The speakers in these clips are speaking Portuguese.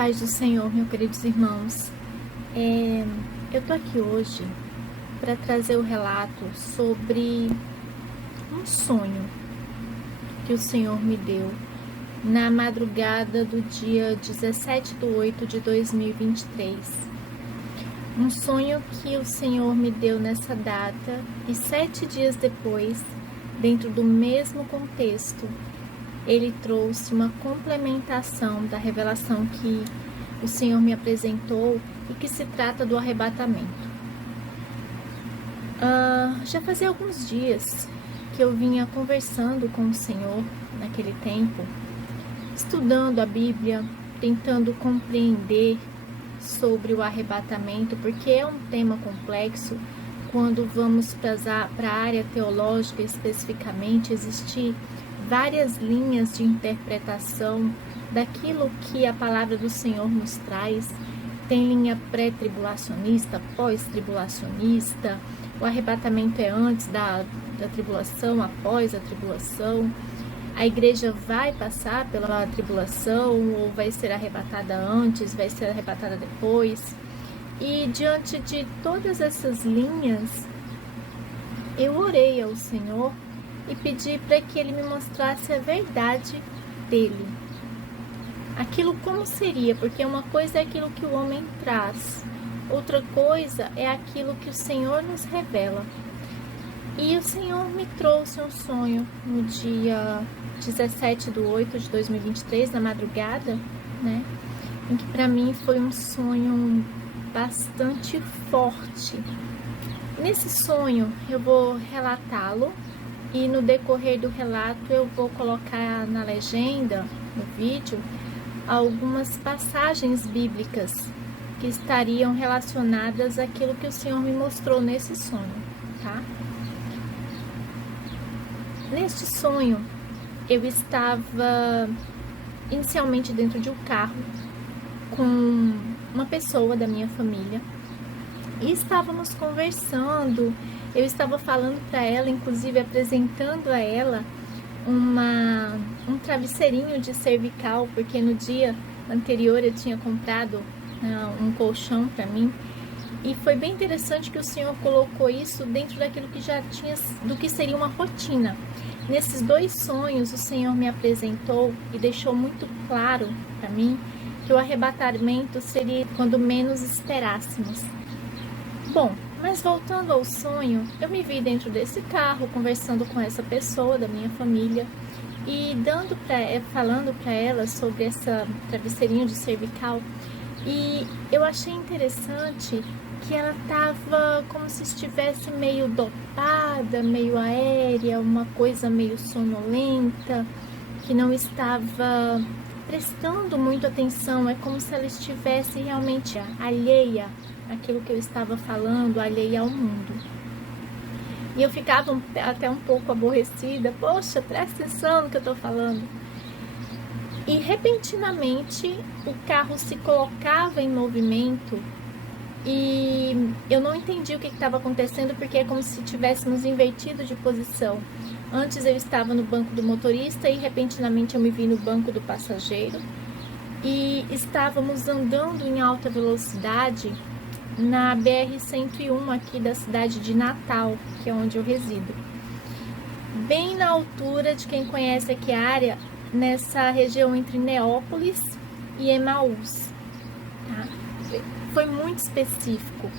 paz do Senhor, meus queridos irmãos. Eu tô aqui hoje para trazer o relato sobre um sonho que o Senhor me deu na madrugada do dia 17/8 de 2023. Um sonho que o Senhor me deu nessa data e 7 dias depois, dentro do mesmo contexto, ele trouxe uma complementação da revelação que o Senhor me apresentou e que se trata do arrebatamento. Já fazia alguns dias que eu vinha conversando com o Senhor naquele tempo, estudando a Bíblia, tentando compreender sobre o arrebatamento, porque é um tema complexo. Quando vamos para a área teológica especificamente, existem várias linhas de interpretação daquilo que a palavra do Senhor nos traz. Tem linha pré-tribulacionista, pós-tribulacionista, o arrebatamento é antes da tribulação, após a tribulação, a igreja vai passar pela tribulação ou vai ser arrebatada antes, vai ser arrebatada depois. E diante de todas essas linhas, eu orei ao Senhor e pedi para que Ele me mostrasse a verdade dele. Aquilo como seria, porque uma coisa é aquilo que o homem traz, outra coisa é aquilo que o Senhor nos revela. E o Senhor me trouxe um sonho no dia 17/8 de 2023, na madrugada, né? Em que para mim foi um sonho bastante forte. Nesse sonho eu vou relatá-lo e no decorrer do relato eu vou colocar na legenda, no vídeo, algumas passagens bíblicas que estariam relacionadas àquilo que o Senhor me mostrou nesse sonho, tá? Neste sonho, eu estava inicialmente dentro de um carro com uma pessoa da minha família e estávamos conversando. Eu estava falando para ela, inclusive apresentando a ela um travesseirinho de cervical, porque no dia anterior eu tinha comprado um colchão para mim. E foi bem interessante que o Senhor colocou isso dentro daquilo que já tinha, do que seria uma rotina. Nesses dois sonhos, o Senhor me apresentou e deixou muito claro para mim que o arrebatamento seria quando menos esperássemos. Bom, mas voltando ao sonho, eu me vi dentro desse carro, conversando com essa pessoa da minha família e falando para ela sobre essa travesseirinho de cervical. E eu achei interessante que ela estava como se estivesse meio dopada, meio aérea, uma coisa meio sonolenta, que não estava prestando muito atenção. É como se ela estivesse realmente alheia àquilo que eu estava falando, alheia ao mundo. E eu ficava até um pouco aborrecida. Poxa, presta atenção no que eu estou falando. E repentinamente o carro se colocava em movimento e eu não entendi o que estava acontecendo, porque é como se tivéssemos invertido de posição. Antes eu estava no banco do motorista e repentinamente eu me vi no banco do passageiro e estávamos andando em alta velocidade na BR-101 aqui da cidade de Natal, que é onde eu resido. Bem na altura de quem conhece aqui a área, nessa região entre Neópolis e Emaús, tá? Foi muito específico.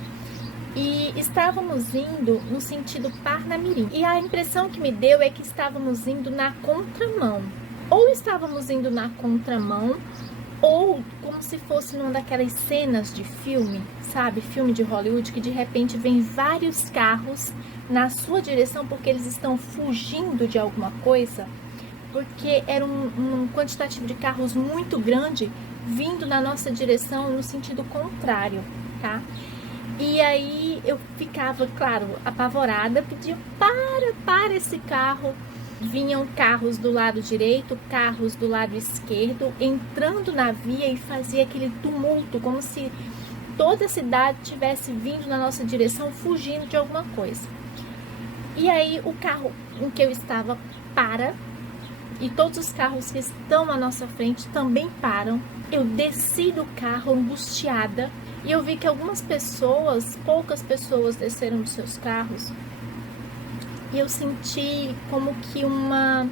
E estávamos indo no sentido Parnamirim. E a impressão que me deu é que estávamos indo na contramão. Ou estávamos indo na contramão, ou como se fosse numa daquelas cenas de filme, sabe? Filme de Hollywood, que de repente vem vários carros na sua direção porque eles estão fugindo de alguma coisa. Porque era um quantitativo de carros muito grande vindo na nossa direção no sentido contrário, tá? E aí eu ficava, claro, apavorada, pedia para esse carro. Vinham carros do lado direito, carros do lado esquerdo, entrando na via e fazia aquele tumulto, como se toda a cidade tivesse vindo na nossa direção, fugindo de alguma coisa. E aí o carro em que eu estava para, e todos os carros que estão à nossa frente também param. Eu desci do carro angustiada e eu vi que algumas pessoas, poucas pessoas desceram dos seus carros e eu senti como que uma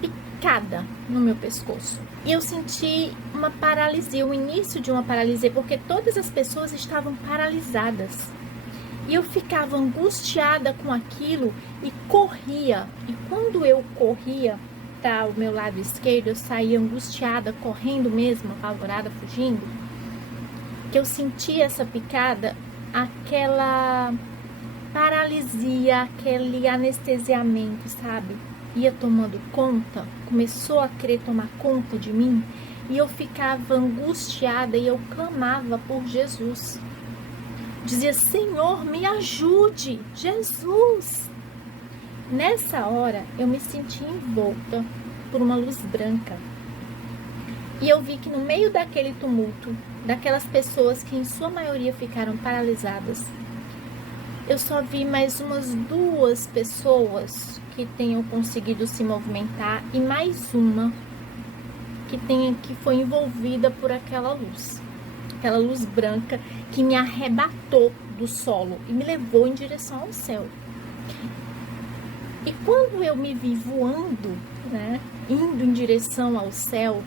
picada no meu pescoço. E eu senti uma paralisia, o início de uma paralisia, porque todas as pessoas estavam paralisadas. E eu ficava angustiada com aquilo e corria. E quando eu corria para o meu lado esquerdo, eu saía angustiada, correndo mesmo, apavorada, fugindo. Que eu sentia essa picada, aquela paralisia, aquele anestesiamento, sabe? Ia tomando conta, começou a querer tomar conta de mim. E eu ficava angustiada e eu clamava por Jesus. Dizia, Senhor, me ajude, Jesus. Nessa hora, eu me senti envolta por uma luz branca. E eu vi que no meio daquele tumulto, daquelas pessoas que em sua maioria ficaram paralisadas, eu só vi mais umas 2 pessoas que tenham conseguido se movimentar e mais uma que foi envolvida por aquela luz branca que me arrebatou do solo e me levou em direção ao céu. E quando eu me vi voando, né, indo em direção ao céu,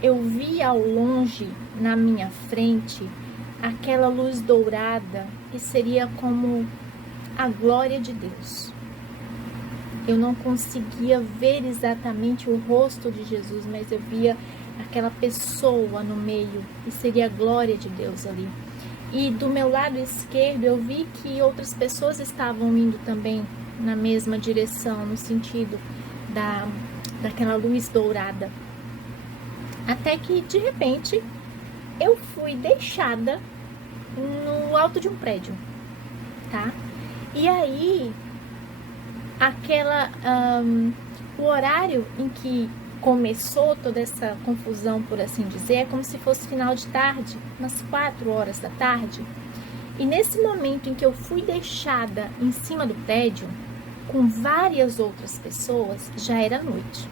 eu vi ao longe, na minha frente, aquela luz dourada que seria como a glória de Deus. Eu não conseguia ver exatamente o rosto de Jesus, mas eu via aquela pessoa no meio, e seria a glória de Deus ali. E do meu lado esquerdo eu vi que outras pessoas estavam indo também na mesma direção, no sentido daquela luz dourada. Até que de repente eu fui deixada no alto de um prédio, tá? E aí o horário em que começou toda essa confusão, por assim dizer, é como se fosse final de tarde, umas 4 horas da tarde. E nesse momento em que eu fui deixada em cima do prédio, com várias outras pessoas, já era noite.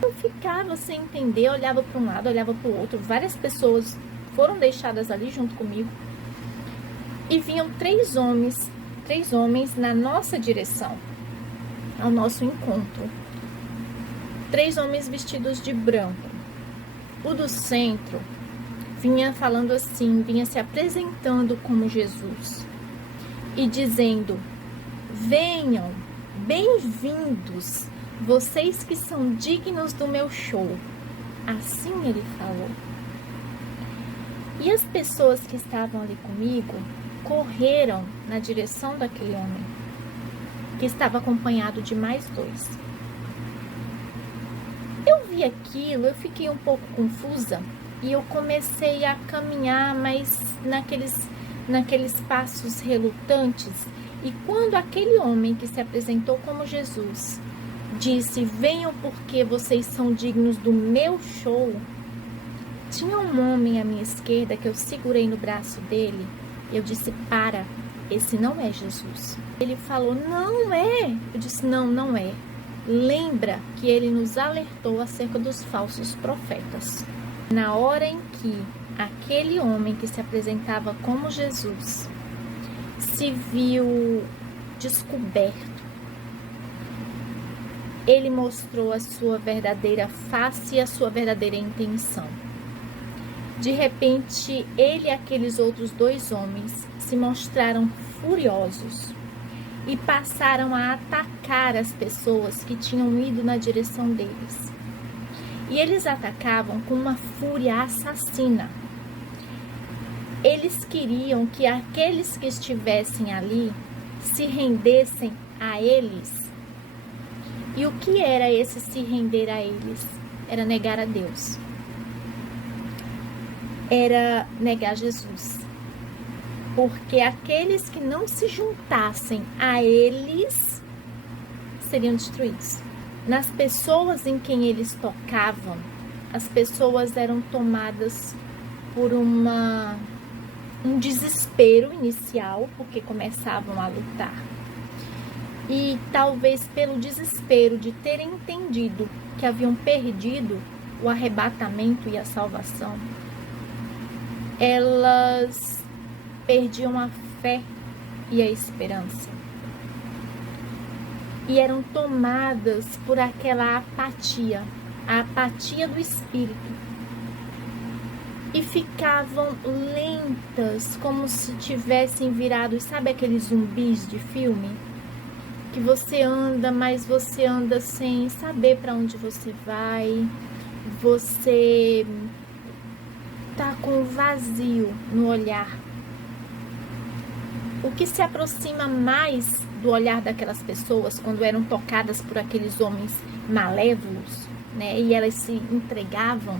Eu ficava sem entender, olhava para um lado, olhava para o outro, várias pessoas foram deixadas ali junto comigo, e vinham 3 homens na nossa direção, ao nosso encontro. 3 homens vestidos de branco. O do centro vinha falando assim, vinha se apresentando como Jesus e dizendo, venham, bem-vindos, vocês que são dignos do meu show. Assim ele falou. E as pessoas que estavam ali comigo correram na direção daquele homem, que estava acompanhado de mais 2. Eu vi aquilo, eu fiquei um pouco confusa e eu comecei a caminhar, mas naqueles passos relutantes. E quando aquele homem que se apresentou como Jesus disse, venham porque vocês são dignos do meu show, tinha um homem à minha esquerda que eu segurei no braço dele e eu disse, para, esse não é Jesus. Ele falou, não é. Eu disse, não é. Lembra que ele nos alertou acerca dos falsos profetas. Na hora em que aquele homem que se apresentava como Jesus se viu descoberto, ele mostrou a sua verdadeira face e a sua verdadeira intenção. De repente, ele e aqueles outros 2 homens se mostraram furiosos e passaram a atacar as pessoas que tinham ido na direção deles. E eles atacavam com uma fúria assassina. Eles queriam que aqueles que estivessem ali se rendessem a eles. E o que era esse se render a eles? Era negar a Deus. Era negar Jesus. Porque aqueles que não se juntassem a eles seriam destruídos. Nas pessoas em quem eles tocavam, as pessoas eram tomadas por um desespero inicial, porque começavam a lutar. E talvez pelo desespero de terem entendido que haviam perdido o arrebatamento e a salvação, elas perdiam a fé e a esperança. E eram tomadas por aquela apatia, a apatia do espírito. E ficavam lentas, como se tivessem virado, sabe aqueles zumbis de filme? Que você anda, mas você anda sem saber para onde você vai. Você tá com vazio no olhar. O que se aproxima mais do olhar daquelas pessoas quando eram tocadas por aqueles homens malévolos, né? E elas se entregavam.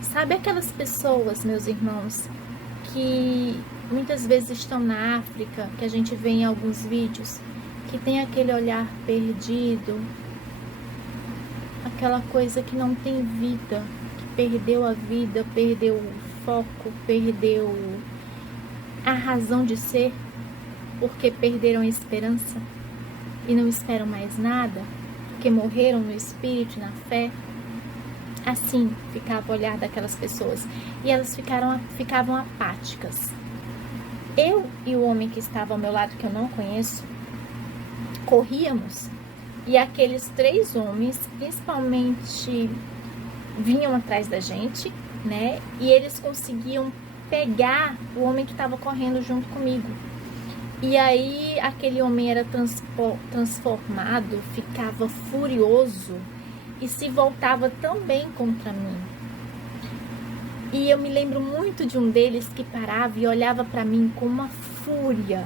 Sabe aquelas pessoas, meus irmãos, que muitas vezes estão na África, que a gente vê em alguns vídeos, que tem aquele olhar perdido, aquela coisa que não tem vida, que perdeu a vida, perdeu o foco, perdeu a razão de ser, porque perderam a esperança e não esperam mais nada, porque morreram no espírito e na fé. Assim ficava o olhar daquelas pessoas e elas ficavam apáticas. Eu e o homem que estava ao meu lado, que eu não conheço, corríamos e aqueles 3 homens, principalmente, vinham atrás da gente, né? E eles conseguiam pegar o homem que estava correndo junto comigo. E aí aquele homem era transformado, ficava furioso e se voltava também contra mim. E eu me lembro muito de um deles que parava e olhava para mim com uma fúria,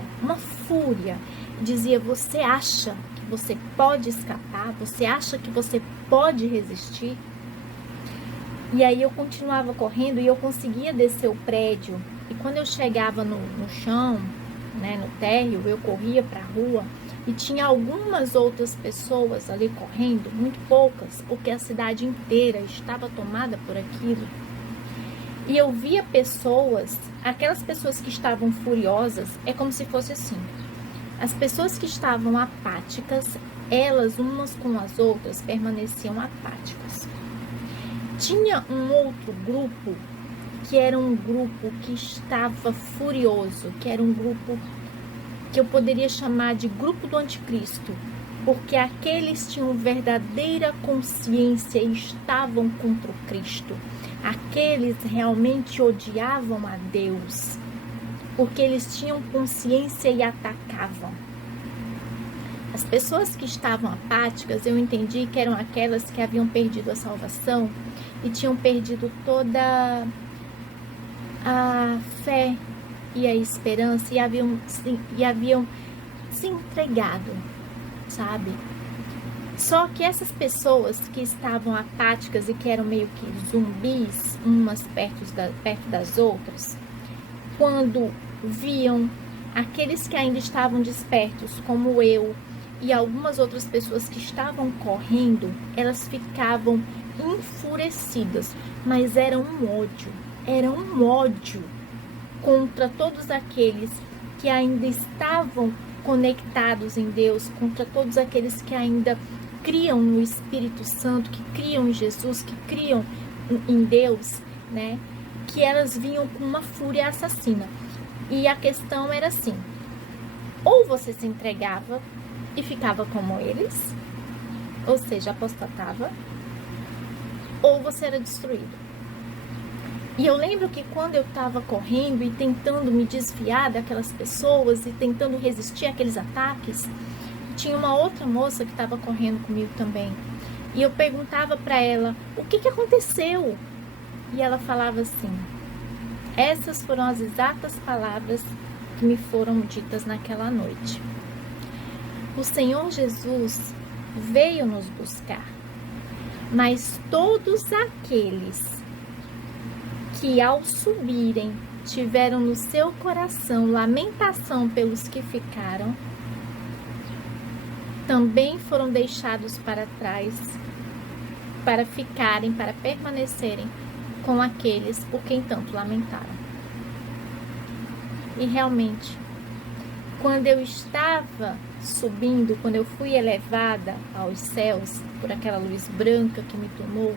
e dizia: você acha que você pode escapar? Você acha que você pode resistir? E aí eu continuava correndo e eu conseguia descer o prédio. E quando eu chegava no chão, né, no térreo, eu corria para a rua e tinha algumas outras pessoas ali correndo, muito poucas, porque a cidade inteira estava tomada por aquilo. E eu via pessoas, aquelas pessoas que estavam furiosas, é como se fosse assim. As pessoas que estavam apáticas, elas umas com as outras permaneciam apáticas. Tinha um outro grupo que era um grupo que estava furioso, que era um grupo que eu poderia chamar de grupo do anticristo, porque aqueles tinham verdadeira consciência e estavam contra o Cristo. Aqueles realmente odiavam a Deus, porque eles tinham consciência e atacavam. As pessoas que estavam apáticas, eu entendi que eram aquelas que haviam perdido a salvação e tinham perdido toda a fé e a esperança e haviam se entregado, sabe? Só que essas pessoas que estavam apáticas e que eram meio que zumbis, umas perto das outras, quando viam aqueles que ainda estavam despertos, como eu e algumas outras pessoas que estavam correndo, elas ficavam enfurecidas, mas era um ódio contra todos aqueles que ainda estavam conectados em Deus, contra todos aqueles que ainda criam no Espírito Santo, que criam em Jesus, que criam em Deus, né? Que elas vinham com uma fúria assassina. E a questão era assim: ou você se entregava e ficava como eles, ou seja, apostatava, ou você era destruído. E eu lembro que quando eu estava correndo e tentando me desviar daquelas pessoas e tentando resistir àqueles ataques, tinha uma outra moça que estava correndo comigo também. E eu perguntava para ela: o que aconteceu? E ela falava assim: essas foram as exatas palavras que me foram ditas naquela noite. O Senhor Jesus veio nos buscar, mas todos aqueles que ao subirem tiveram no seu coração lamentação pelos que ficaram, também foram deixados para trás para ficarem, para permanecerem com aqueles por quem tanto lamentaram. E realmente, quando eu estava subindo, quando eu fui elevada aos céus por aquela luz branca que me tomou,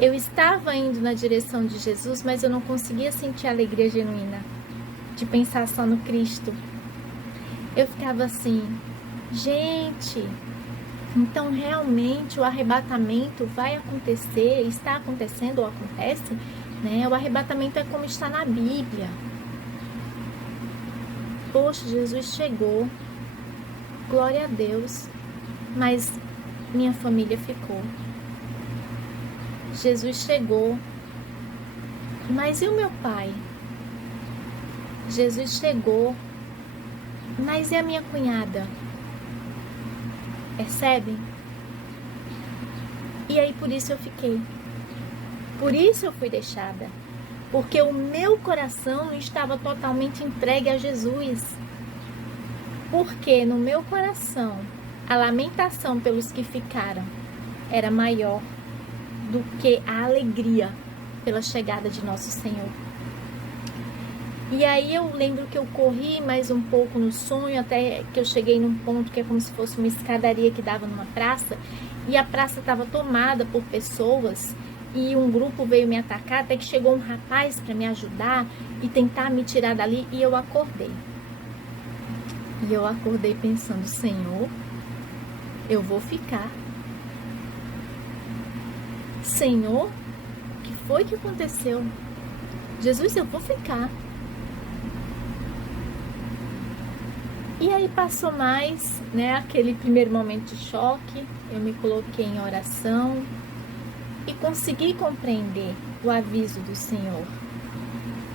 eu estava indo na direção de Jesus, mas eu não conseguia sentir a alegria genuína de pensar só no Cristo. Eu ficava assim, gente, então realmente o arrebatamento vai acontecer, está acontecendo ou acontece, né? O arrebatamento é como está na Bíblia. Poxa, Jesus chegou, glória a Deus, mas minha família ficou. Jesus chegou, mas e o meu pai? Jesus chegou, mas e a minha cunhada? Percebem? E aí por isso eu fiquei. Por isso eu fui deixada. Porque o meu coração não estava totalmente entregue a Jesus. Porque no meu coração a lamentação pelos que ficaram era maior do que a alegria pela chegada de nosso Senhor. E aí eu lembro que eu corri mais um pouco no sonho, até que eu cheguei num ponto que é como se fosse uma escadaria que dava numa praça, e a praça estava tomada por pessoas, e um grupo veio me atacar, até que chegou um rapaz para me ajudar e tentar me tirar dali, e eu acordei. E eu acordei pensando, Senhor, eu vou ficar. Senhor, o que foi que aconteceu? Jesus, eu vou ficar. E aí passou mais, né, aquele primeiro momento de choque, eu me coloquei em oração e consegui compreender o aviso do Senhor.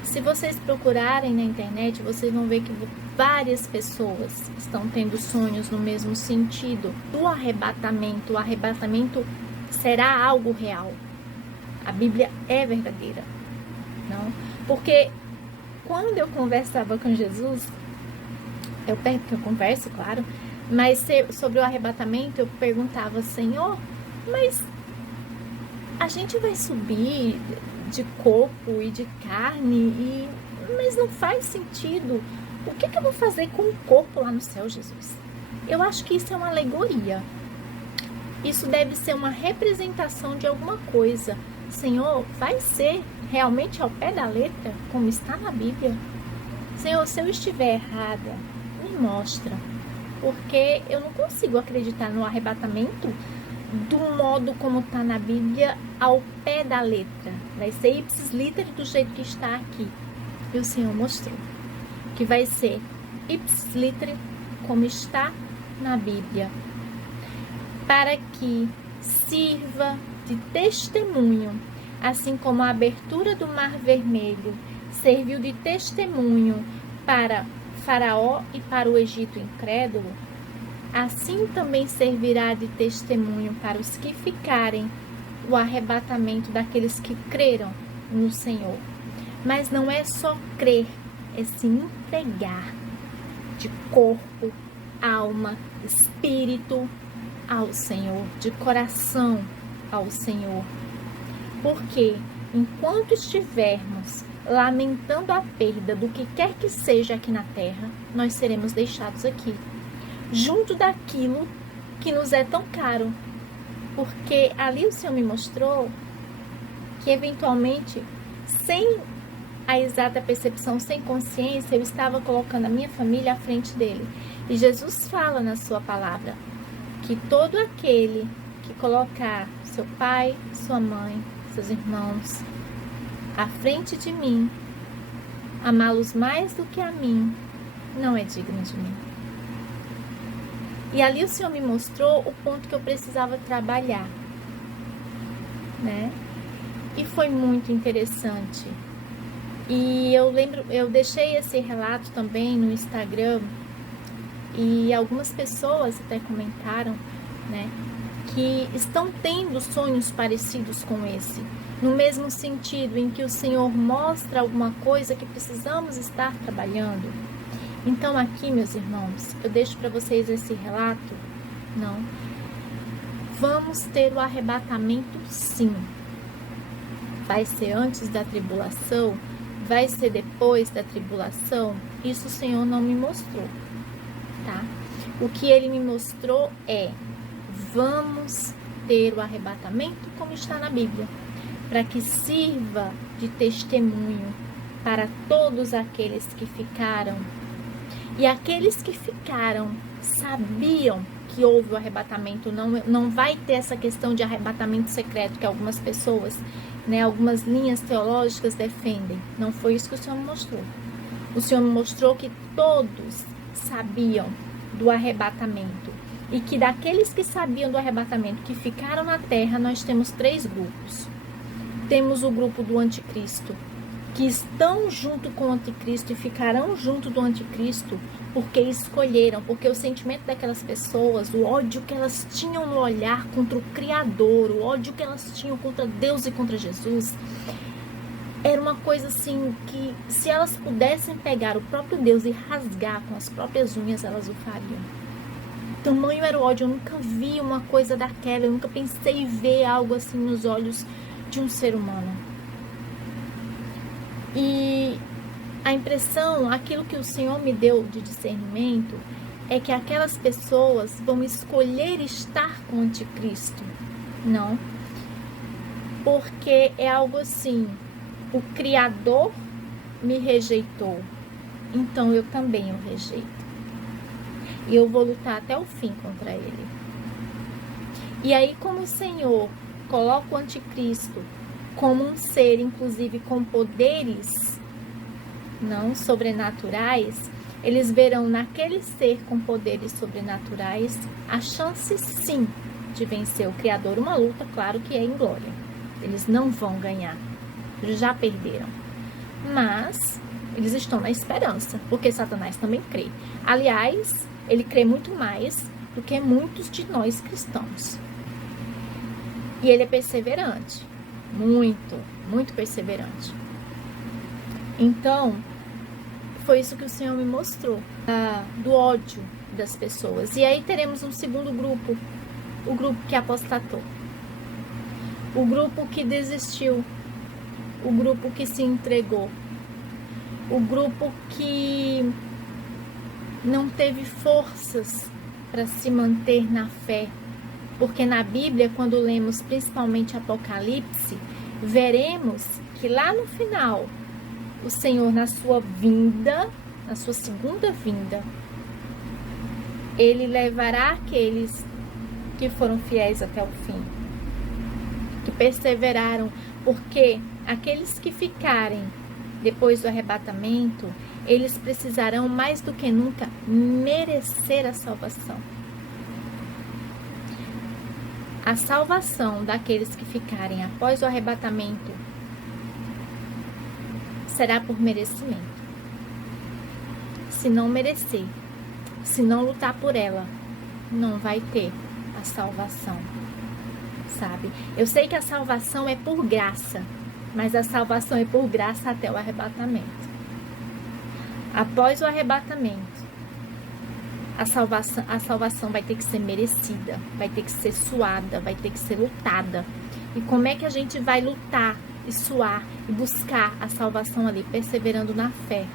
Se vocês procurarem na internet, vocês vão ver que várias pessoas estão tendo sonhos no mesmo sentido do arrebatamento. O arrebatamento será algo real. A Bíblia é verdadeira, não? Porque quando eu conversava com Jesus, eu converso, claro, mas sobre o arrebatamento eu perguntava, Senhor, mas a gente vai subir de corpo e de carne, mas não faz sentido. O que eu vou fazer com o corpo lá no céu, Jesus? Eu acho que isso é uma alegoria. Isso deve ser uma representação de alguma coisa. Senhor, vai ser realmente ao pé da letra, como está na Bíblia? Senhor, se eu estiver errada, me mostra, porque eu não consigo acreditar no arrebatamento do modo como está na Bíblia, ao pé da letra. Vai ser ipsis literis do jeito que está aqui. E o Senhor mostrou que vai ser ipsis literis como está na Bíblia, para que sirva de testemunho, assim como a abertura do Mar Vermelho serviu de testemunho para Faraó e para o Egito incrédulo, assim também servirá de testemunho para os que ficarem o arrebatamento daqueles que creram no Senhor. Mas não é só crer, é se entregar de corpo, alma, espírito ao Senhor, de coração ao Senhor. Porque enquanto estivermos lamentando a perda do que quer que seja aqui na terra, nós seremos deixados aqui, junto daquilo que nos é tão caro. Porque ali o Senhor me mostrou que eventualmente, sem a exata percepção, sem consciência, eu estava colocando a minha família à frente dele. E Jesus fala na sua palavra que todo aquele que colocar seu pai, sua mãe, seus irmãos à frente de mim, amá-los mais do que a mim, não é digno de mim. E ali o Senhor me mostrou o ponto que eu precisava trabalhar, né? E foi muito interessante. E eu lembro, eu deixei esse relato também no Instagram e algumas pessoas até comentaram, né, que estão tendo sonhos parecidos com esse, no mesmo sentido em que o Senhor mostra alguma coisa que precisamos estar trabalhando. Então aqui, meus irmãos, eu deixo para vocês esse relato, não? Vamos ter o arrebatamento, sim. Vai ser antes da tribulação? vai ser depois da tribulação, isso o Senhor não me mostrou, tá? O que ele me mostrou é: vamos ter o arrebatamento como está na Bíblia, para que sirva de testemunho para todos aqueles que ficaram. E aqueles que ficaram sabiam que houve o arrebatamento. Não vai ter essa questão de arrebatamento secreto que algumas pessoas, algumas linhas teológicas defendem. Não foi isso que o Senhor me mostrou. O Senhor me mostrou que todos sabiam do arrebatamento. E que daqueles que sabiam do arrebatamento, que ficaram na terra, nós temos 3 grupos. Temos o grupo do anticristo, que estão junto com o anticristo e ficarão junto do anticristo porque escolheram, porque o sentimento daquelas pessoas, o ódio que elas tinham no olhar contra o Criador, o ódio que elas tinham contra Deus e contra Jesus, era uma coisa assim que, se elas pudessem pegar o próprio Deus e rasgar com as próprias unhas, elas o fariam. Tamanho era o ódio. Eu nunca vi uma coisa daquela, eu nunca pensei em ver algo assim nos olhos de um ser humano. E a impressão, aquilo que o Senhor me deu de discernimento, é que aquelas pessoas vão escolher estar com o anticristo. Não. Porque é algo assim: o Criador me rejeitou, então eu também o rejeito. E eu vou lutar até o fim contra ele. E aí, como o Senhor coloca o anticristo como um ser, inclusive com poderes não sobrenaturais, eles verão naquele ser com poderes sobrenaturais a chance, sim, de vencer o Criador. Uma luta, claro que é em glória. Eles não vão ganhar. Eles já perderam. Mas eles estão na esperança, porque Satanás também crê. Aliás, ele crê muito mais do que muitos de nós cristãos. E ele é perseverante. Muito, muito perseverante. Então, foi isso que o Senhor me mostrou, do ódio das pessoas. E aí teremos um segundo grupo, o grupo que apostatou, o grupo que desistiu, o grupo que se entregou, o grupo que não teve forças para se manter na fé. Porque na Bíblia, quando lemos principalmente Apocalipse, veremos que lá no final, o Senhor, na sua vinda, na sua segunda vinda, ele levará aqueles que foram fiéis até o fim, que perseveraram, porque aqueles que ficarem depois do arrebatamento, eles precisarão mais do que nunca merecer a salvação. A salvação daqueles que ficarem após o arrebatamento será por merecimento. Se não merecer, se não lutar por ela, não vai ter a salvação, sabe? Eu sei que a salvação é por graça, mas a salvação é por graça até o arrebatamento. Após o arrebatamento, a salvação vai ter que ser merecida, vai ter que ser suada, vai ter que ser lutada. E como é que a gente vai lutar e suar e buscar a salvação ali? Perseverando na fé.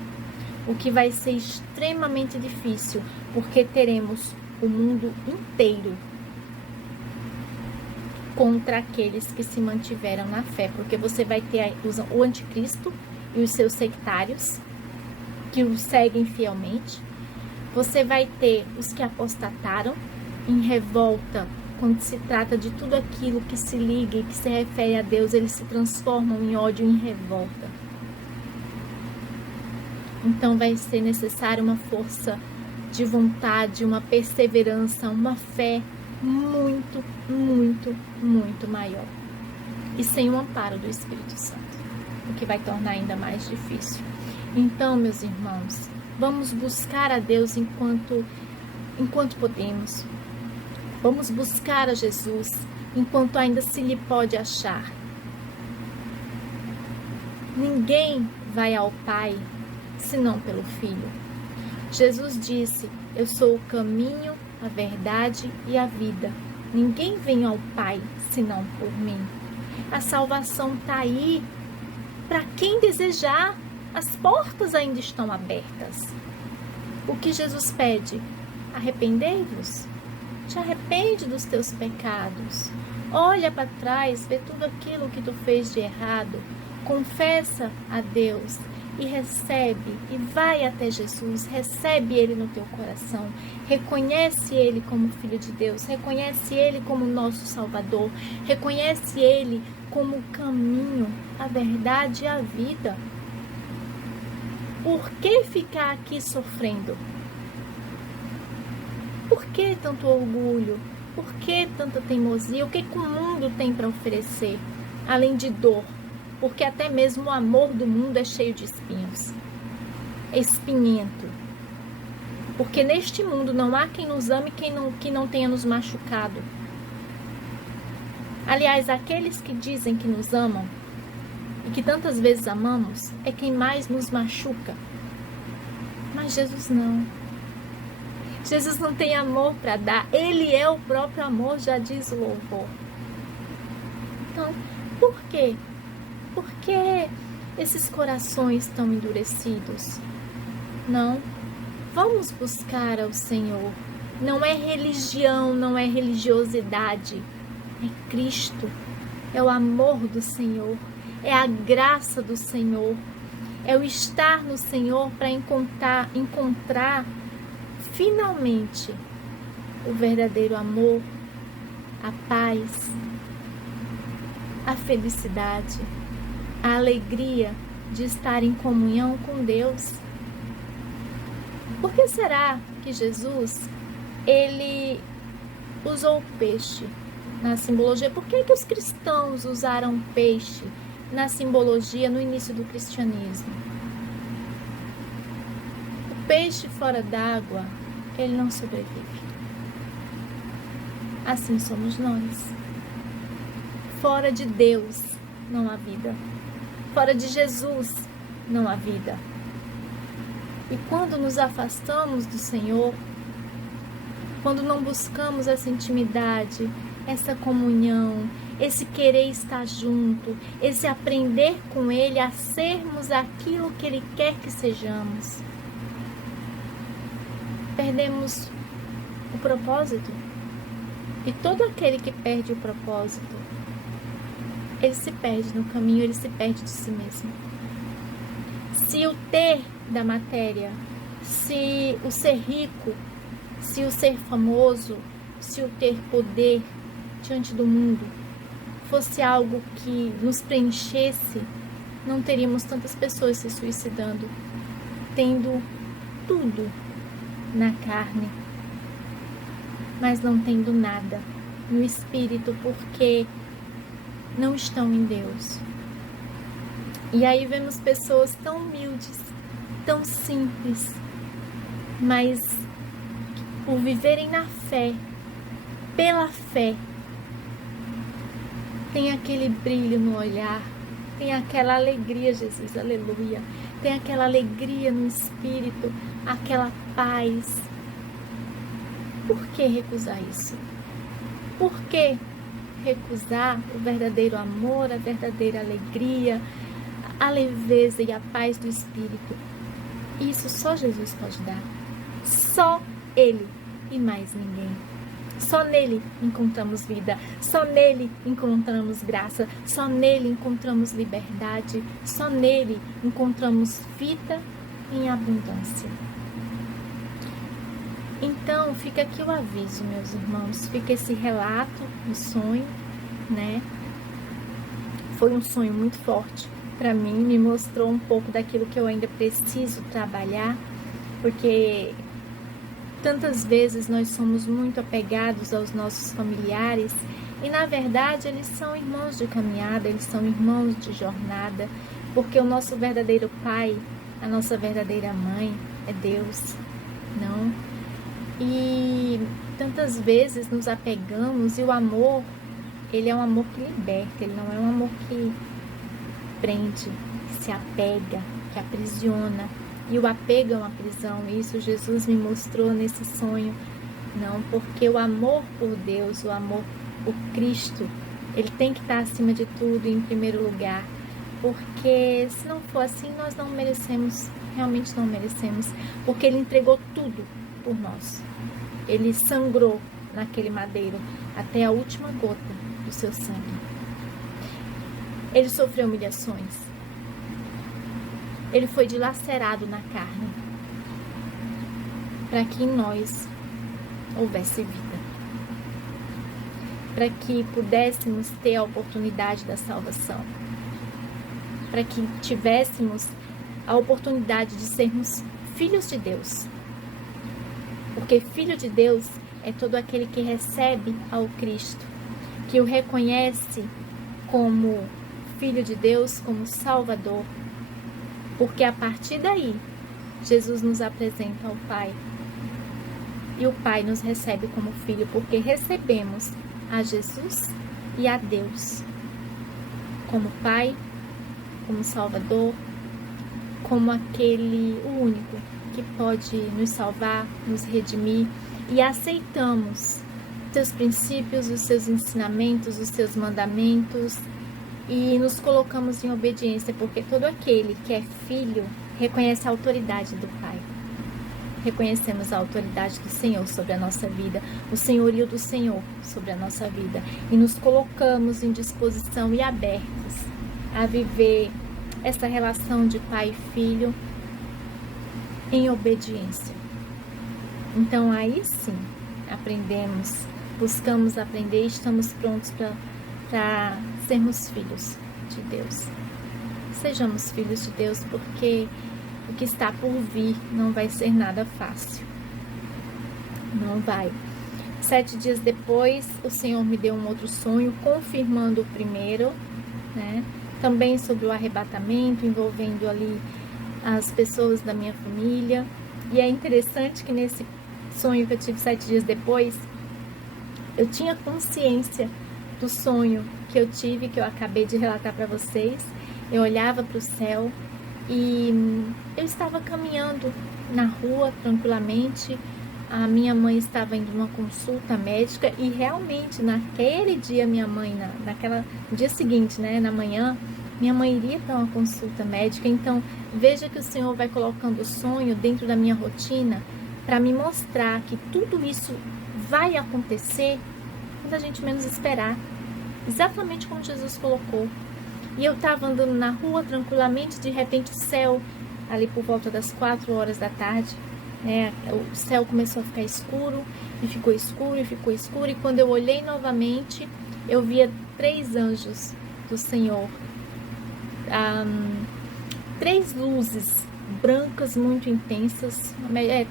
O que vai ser extremamente difícil, porque teremos o mundo inteiro contra aqueles que se mantiveram na fé. Porque você vai ter o anticristo e os seus sectários, que o seguem fielmente. Você vai ter os que apostataram em revolta. Quando se trata de tudo aquilo que se liga e que se refere a Deus, eles se transformam em ódio e em revolta. Então vai ser necessário uma força de vontade, uma perseverança, uma fé muito, muito, muito maior. E sem o amparo do Espírito Santo, o que vai tornar ainda mais difícil. Então, meus irmãos, vamos buscar a Deus enquanto podemos. Vamos buscar a Jesus enquanto ainda se lhe pode achar. Ninguém vai ao Pai senão pelo Filho. Jesus disse: eu sou o caminho, a verdade e a vida. Ninguém vem ao Pai senão por mim. A salvação está aí para quem desejar. As portas ainda estão abertas. O que Jesus pede? Arrependei-vos. Te arrepende dos teus pecados. Olha para trás, vê tudo aquilo que tu fez de errado. Confessa a Deus e recebe, e vai até Jesus, recebe Ele no teu coração, reconhece Ele como Filho de Deus, reconhece Ele como nosso Salvador, reconhece Ele como o caminho, a verdade e a vida. Por que ficar aqui sofrendo? Por que tanto orgulho? Por que tanta teimosia? O que o mundo tem para oferecer, além de dor? Porque até mesmo o amor do mundo é cheio de espinhos, é espinhento. Porque neste mundo não há quem nos ame que não tenha nos machucado. Aliás, aqueles que dizem que nos amam e que tantas vezes amamos é quem mais nos machuca. Mas Jesus não. Jesus não tem amor para dar. Ele é o próprio amor, já diz o louvor. Então, por quê? Por que esses corações estão endurecidos? Não. Vamos buscar ao Senhor. Não é religião, não é religiosidade. É Cristo. É o amor do Senhor. É a graça do Senhor. É o estar no Senhor para encontrar finalmente o verdadeiro amor, a paz, a felicidade, a alegria de estar em comunhão com Deus. Por que será que Jesus, ele usou o peixe na simbologia? Por que os cristãos usaram peixe na simbologia no início do cristianismo? O peixe fora d'água, ele não sobrevive. Assim somos nós. Fora de Deus não há vida. Fora de Jesus não há vida. E quando nos afastamos do Senhor, quando não buscamos essa intimidade, essa comunhão, esse querer estar junto, esse aprender com Ele a sermos aquilo que Ele quer que sejamos, perdemos o propósito. E todo aquele que perde o propósito, ele se perde no caminho, ele se perde de si mesmo. Se o ter da matéria, se o ser rico, se o ser famoso, se o ter poder diante do mundo fosse algo que nos preenchesse, não teríamos tantas pessoas se suicidando, tendo tudo na carne, mas não tendo nada no espírito, porque não estão em Deus. E aí vemos pessoas tão humildes, tão simples, mas por viverem na fé, pela fé, tem aquele brilho no olhar, tem aquela alegria, Jesus, aleluia, tem aquela alegria no espírito, aquela paz. Por que recusar isso? Por que recusar o verdadeiro amor, a verdadeira alegria, a leveza e a paz do espírito? Isso só Jesus pode dar. Só Ele e mais ninguém. Só nele encontramos vida, só nele encontramos graça, só nele encontramos liberdade, só nele encontramos vida em abundância. Então, fica aqui o aviso, meus irmãos, fica esse relato do sonho, né? Foi um sonho muito forte para mim, me mostrou um pouco daquilo que eu ainda preciso trabalhar, porque tantas vezes nós somos muito apegados aos nossos familiares e, na verdade, eles são irmãos de caminhada, eles são irmãos de jornada, porque o nosso verdadeiro pai, a nossa verdadeira mãe é Deus, não? E tantas vezes nos apegamos e o amor, ele é um amor que liberta, ele não é um amor que prende, que se apega, que aprisiona. E o apego é uma prisão, e isso Jesus me mostrou nesse sonho. Não, porque o amor por Deus, o amor por Cristo, ele tem que estar acima de tudo, em primeiro lugar. porque se não for assim, nós não merecemos, realmente não merecemos, porque Ele entregou tudo por nós. Ele sangrou naquele madeiro até a última gota do seu sangue. Ele sofreu humilhações. Ele foi dilacerado na carne, para que em nós houvesse vida, para que pudéssemos ter a oportunidade da salvação, para que tivéssemos a oportunidade de sermos filhos de Deus. Porque filho de Deus é todo aquele que recebe ao Cristo, que o reconhece como filho de Deus, como Salvador. Porque a partir daí, Jesus nos apresenta ao Pai. E o Pai nos recebe como filho, porque recebemos a Jesus e a Deus como Pai, como Salvador, como aquele, o único que pode nos salvar, nos redimir, e aceitamos os seus princípios, os seus ensinamentos, os seus mandamentos, e nos colocamos em obediência, porque todo aquele que é filho reconhece a autoridade do Pai. Reconhecemos a autoridade do Senhor sobre a nossa vida, o senhorio do Senhor sobre a nossa vida, e nos colocamos em disposição e abertos a viver essa relação de pai e filho em obediência. Então aí sim aprendemos, buscamos aprender e estamos prontos para sermos filhos de Deus. Sejamos filhos de Deus, porque o que está por vir não vai ser nada fácil. Não vai. 7 dias depois, o Senhor me deu um outro sonho, confirmando o primeiro, né? Também sobre o arrebatamento, envolvendo ali as pessoas da minha família. E é interessante que nesse sonho que eu tive 7 dias depois, eu tinha consciência do sonho que eu tive, que eu acabei de relatar para vocês. Eu olhava para o céu e eu estava caminhando na rua tranquilamente. A minha mãe estava indo numa consulta médica e realmente naquele dia minha mãe, no dia seguinte, né, na manhã, minha mãe iria para uma consulta médica. Então veja que o Senhor vai colocando o sonho dentro da minha rotina para me mostrar que tudo isso vai acontecer quando a gente menos esperar, exatamente como Jesus colocou. E eu estava andando na rua tranquilamente, de repente o céu, ali por volta das 4 horas da tarde, né, o céu começou a ficar escuro, e ficou escuro, e ficou escuro, e quando eu olhei novamente, eu via 3 anjos do Senhor, 3 luzes brancas muito intensas,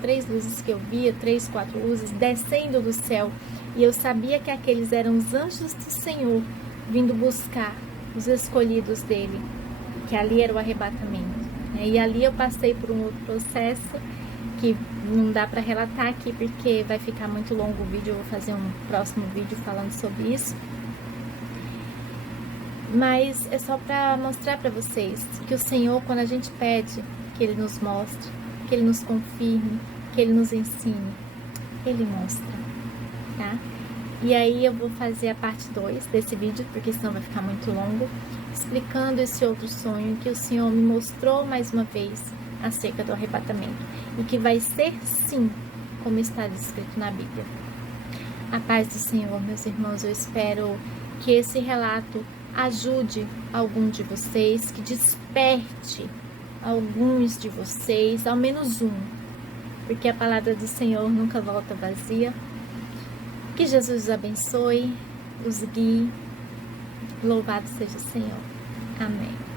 3 luzes que eu via, 3, 4 luzes descendo do céu, e eu sabia que aqueles eram os anjos do Senhor vindo buscar os escolhidos dele, que ali era o arrebatamento, né? E ali eu passei por um outro processo que não dá para relatar aqui porque vai ficar muito longo o vídeo. Eu vou fazer um próximo vídeo falando sobre isso, mas é só para mostrar para vocês que o Senhor, quando a gente pede que Ele nos mostre, que Ele nos confirme, que Ele nos ensine, Ele mostra, tá? E aí eu vou fazer a parte 2 desse vídeo, porque senão vai ficar muito longo, explicando esse outro sonho que o Senhor me mostrou mais uma vez acerca do arrebatamento, e que vai ser sim, como está descrito na Bíblia. A paz do Senhor, meus irmãos, eu espero que esse relato ajude algum de vocês, que desperte alguns de vocês, ao menos um, porque a palavra do Senhor nunca volta vazia. Que Jesus os abençoe, os guie. Louvado seja o Senhor. Amém.